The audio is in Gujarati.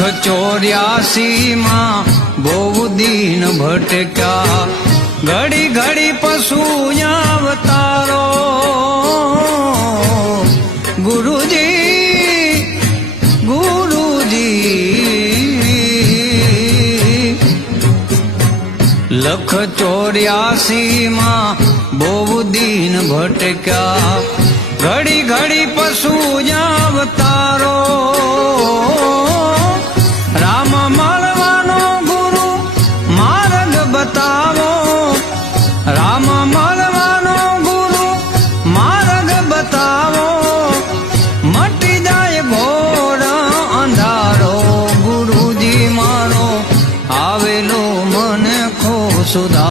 84 માં બહુ દીન ભટક્યા, ઘડી ઘડી પશુ અવતારો. ગુરુજી ગુરુજી 84 માં બહુ દીન ભટક્યા, ઘડી ઘડી પશુ અવતારો.